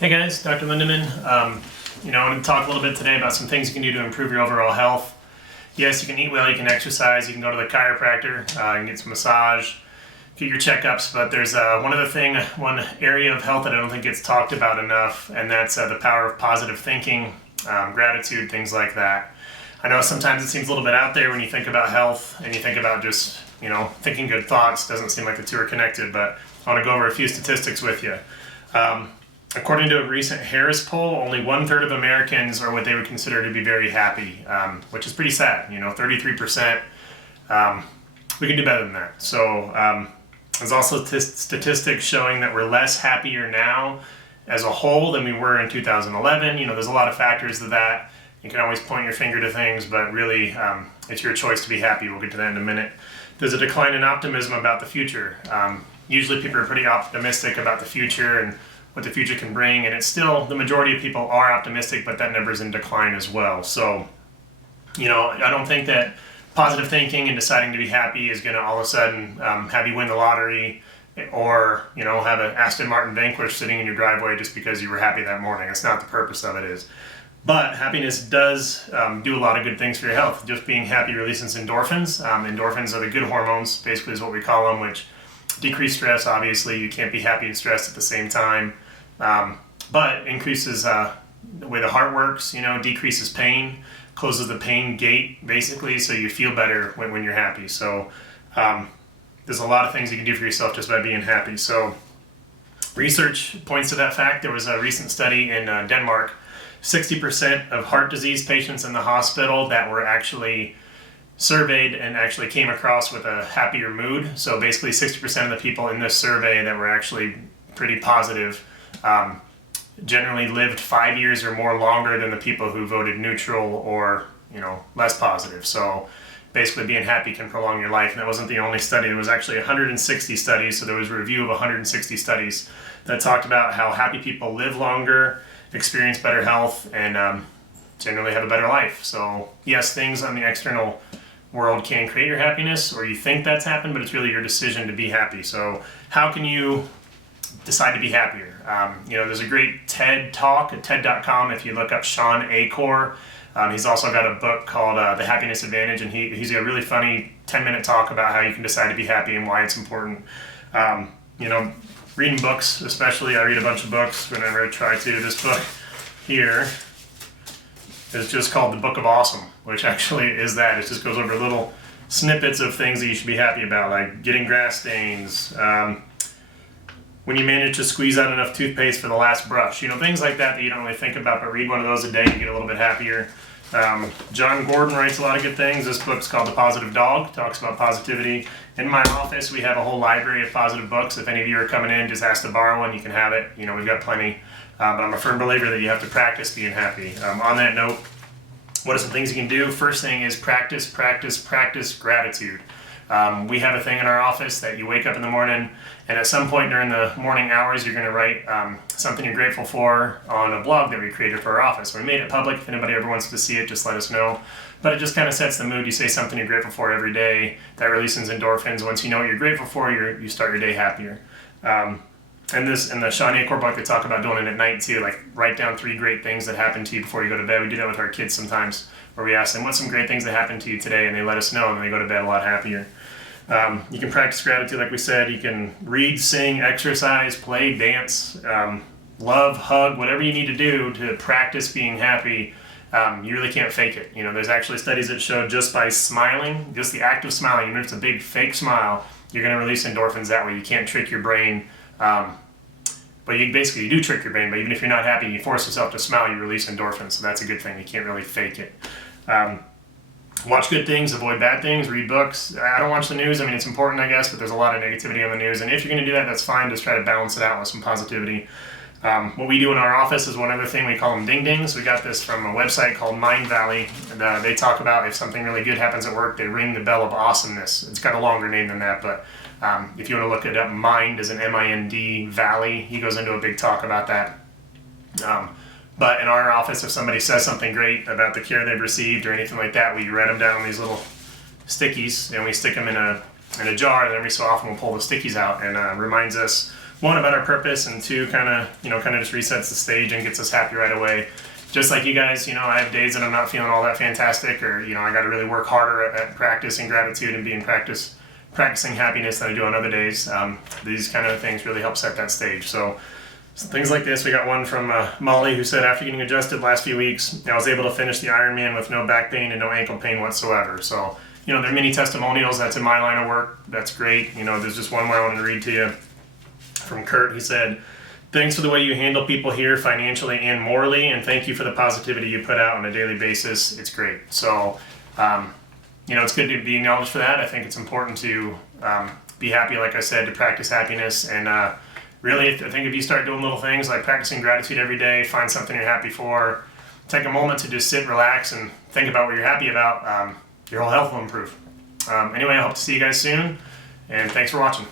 Hey guys, Dr. Lindemann. I want to talk a little bit today about some things you can do to improve your overall health. Yes, you can eat well, you can exercise, you can go to the chiropractor, you can get some massage, get your checkups, but there's one area of health that I don't think gets talked about enough, and that's the power of positive thinking, gratitude, things like that. I know sometimes it seems a little bit out there when you think about health and you think about just, thinking good thoughts. Doesn't seem like the two are connected, but I want to go over a few statistics with you. According to a recent Harris poll, only 1/3 of Americans are what they would consider to be very happy, which is pretty sad. 33%. We can do better than that. So there's also statistics showing that we're less happier now as a whole than we were in 2011. There's a lot of factors to that. You can always point your finger to things, but really it's your choice to be happy. We'll get to that in a minute. There's a decline in optimism about the future. Usually people are pretty optimistic about the future and what the future can bring, and it's still, the majority of people are optimistic, but that number's in decline as well. So, I don't think that positive thinking and deciding to be happy is going to all of a sudden have you win the lottery or, have an Aston Martin Vanquish sitting in your driveway just because you were happy that morning. That's not the purpose of it is. But happiness does do a lot of good things for your health. Just being happy releases endorphins. Endorphins are the good hormones, basically is what we call them, which decrease stress. Obviously, you can't be happy and stressed at the same time. But increases the way the heart works, decreases pain, closes the pain gate, basically, so you feel better when you're happy. So there's a lot of things you can do for yourself just by being happy. So research points to that fact. There was a recent study in Denmark. 60% of heart disease patients in the hospital that were actually surveyed and actually came across with a happier mood. So basically 60% of the people in this survey that were actually pretty positive generally lived 5 years or more longer than the people who voted neutral or less positive. So basically being happy can prolong your life. And that wasn't the only study. There was actually 160 studies. So there was a review of 160 studies that talked about how happy people live longer, experience better health, and generally have a better life. So yes, things on the external world can create your happiness, or you think that's happened, but it's really your decision to be happy. So how can you decide to be happier? There's a great TED talk at TED.com if you look up Sean Achor. He's also got a book called The Happiness Advantage, and he's a really funny 10-minute talk about how you can decide to be happy and why it's important. Reading books, especially, I read a bunch of books whenever I try to. This book here is just called The Book of Awesome, which actually is that. It just goes over little snippets of things that you should be happy about, like getting grass stains, when you manage to squeeze out enough toothpaste for the last brush, things like that you don't really think about, but read one of those a day, you get a little bit happier. John Gordon writes a lot of good things. This book's called The Positive Dog, talks about positivity. In my office, we have a whole library of positive books. If any of you are coming in, just ask to borrow one, you can have it. We've got plenty. But I'm a firm believer that you have to practice being happy. On that note, what are some things you can do? First thing is practice gratitude. We have a thing in our office that you wake up in the morning, and at some point during the morning hours, you're going to write something you're grateful for on a blog that we created for our office. We made it public. If anybody ever wants to see it, just let us know. But it just kind of sets the mood. You say something you're grateful for every day. That releases endorphins. Once you know what you're grateful for, you start your day happier. And in the Sean Achor book, they talk about doing it at night too. Like write down 3 great things that happened to you before you go to bed. We do that with our kids sometimes, where we ask them, what's some great things that happened to you today? And they let us know, and then they go to bed a lot happier. You can practice gratitude, like we said. You can read, sing, exercise, play, dance, love, hug, whatever you need to do to practice being happy. You really can't fake it. There's actually studies that show just by smiling, just the act of smiling, even if it's a big fake smile, you're going to release endorphins that way. You can't trick your brain. But you do trick your brain, but even if you're not happy, you force yourself to smile, you release endorphins. So that's a good thing. You can't really fake it. Watch good things, avoid bad things, read books. I don't watch the news. It's important, I guess, but there's a lot of negativity on the news. And if you're going to do that, that's fine. Just try to balance it out with some positivity. What we do in our office is one other thing. We call them ding-dings. We got this from a website called Mind Valley. And, they talk about if something really good happens at work, they ring the bell of awesomeness. It's got a longer name than that, but if you want to look it up, Mind is an M-I-N-D, Valley. He goes into a big talk about that. But in our office, if somebody says something great about the care they've received or anything like that, we write them down on these little stickies and we stick them in a jar, and every so often we'll pull the stickies out, and reminds us one, about our purpose, and two, kind of just resets the stage and gets us happy right away. Just like you guys, I have days that I'm not feeling all that fantastic, or I got to really work harder at practicing gratitude and being practicing happiness than I do on other days. These kind of things really help set that stage. So things like this, we got one from Molly, who said, after getting adjusted the last few weeks, I was able to finish the Ironman with no back pain and no ankle pain whatsoever. So, there are many testimonials. That's in my line of work. That's great. There's just one more I wanted to read to you from Kurt. He said, thanks for the way you handle people here financially and morally, and thank you for the positivity you put out on a daily basis. It's great. So, it's good to be acknowledged for that. I think it's important to be happy, like I said, to practice happiness. And really, I think if you start doing little things like practicing gratitude every day, find something you're happy for, take a moment to just sit, relax, and think about what you're happy about, your whole health will improve. Anyway, I hope to see you guys soon, and thanks for watching.